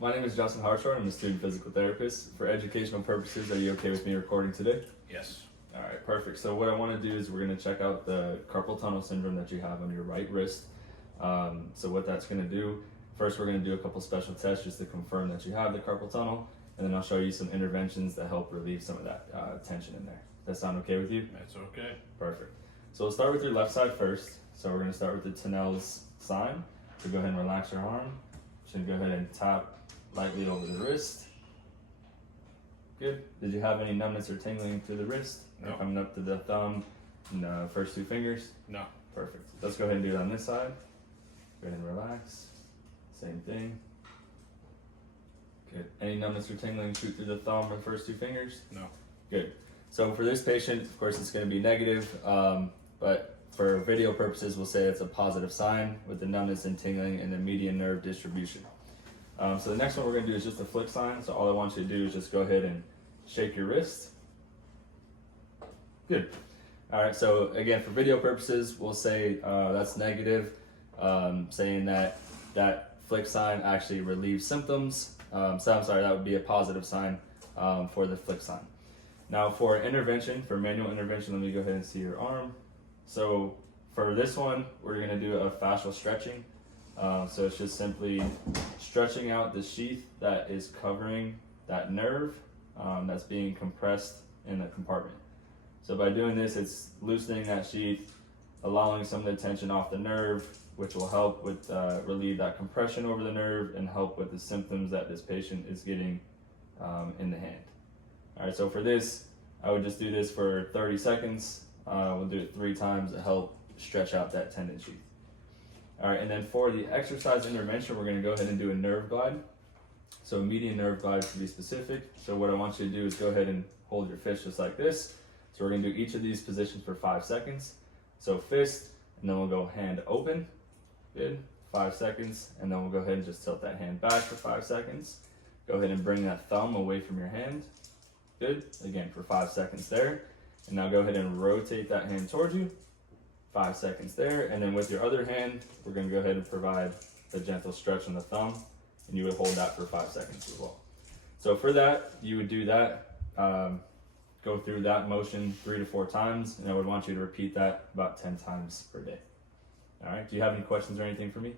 My name is Justin Harshard. I'm a student physical therapist. For educational purposes, are you okay with me recording today? Yes. All right, perfect. So what I want to do is we're going to check out the carpal tunnel syndrome that you have on your right wrist. So what that's going to do, first we're going to do a couple special tests just to confirm that you have the carpal tunnel, and then I'll show you some interventions that help relieve some of that tension in there. Does that sound okay with you? That's okay. Perfect. So we'll start with your left side first. So we're going to start with the Tunnel's sign. So go ahead and relax your arm. Just go ahead and tap lightly over the wrist. Good. Did you have any numbness or tingling through the wrist? No. Or coming up to the thumb and the first two fingers? No. Perfect. Let's go ahead and do it on this side. Go ahead and relax. Same thing. Good. Any numbness or tingling shoot through the thumb or the first two fingers? No. Good. So for this patient, of course, it's going to be negative, but for video purposes, we'll say it's a positive sign with the numbness and tingling and the median nerve distribution. So the next one we're going to do is just a flick sign. So all I want you to do is just go ahead and shake your wrist. Good. All right, so again, for video purposes, we'll say that's negative, saying that that flick sign actually relieves symptoms. So I'm sorry, that would be a positive sign for the flick sign. Now for intervention, for manual intervention, let me go ahead and see your arm. So for this one, we're going to do a fascial stretching. So it's just simply stretching out the sheath that is covering that nerve that's being compressed in the compartment. So by doing this, it's loosening that sheath, allowing some of the tension off the nerve, which will help with relieve that compression over the nerve and help with the symptoms that this patient is getting in the hand. All right, so for this, I would just do this for 30 seconds. We'll do it 3 times to help stretch out that tendon sheath. All right, and then for the exercise intervention, we're gonna go ahead and do a nerve glide. So median nerve glide to be specific. So what I want you to do is go ahead and hold your fist just like this. So we're gonna do each of these positions for 5 seconds. So fist, and then we'll go hand open. Good, 5 seconds. And then we'll go ahead and just tilt that hand back for 5 seconds. Go ahead and bring that thumb away from your hand. Good, again for 5 seconds there. And now go ahead and rotate that hand towards you. 5 seconds there, and then with your other hand, we're going to go ahead and provide a gentle stretch on the thumb, and you would hold that for 5 seconds as well. So for that, you would do that, go through that motion 3 to 4 times, and I would want you to repeat that about 10 times per day. All right, do you have any questions or anything for me?